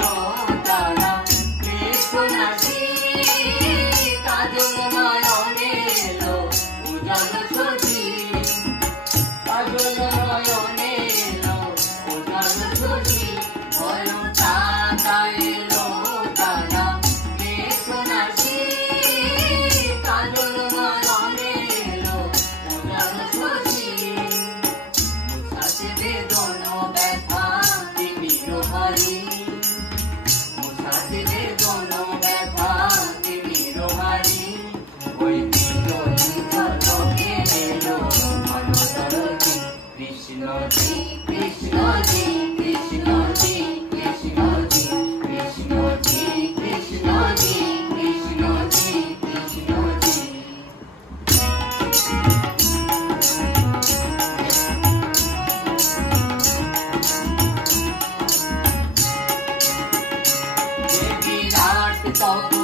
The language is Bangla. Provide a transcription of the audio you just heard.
এলো তারা কৃষ্ণাজি কাজল নয়নে এলো উজাল সজি কাজল নয়নে এলো উজাল সজি বলো তারা এলো তারা কৃষ্ণাজি কাজল নয়নে এলো উজাল সজি মুছাতে দোনো ব্যথা তিমির হারি মুছাতে দোনো ব্যথা তিমির হারি ওই বিরোধী ঝলকে এলো মনোদরদি কৃষ্ণজি কৃষ্ণজি কৃষ্ণজি কৃষ্ণজি কৃষ্ণজি কৃষ্ণজি কৃষ্ণজি কৃষ্ণজি বিরাট তখন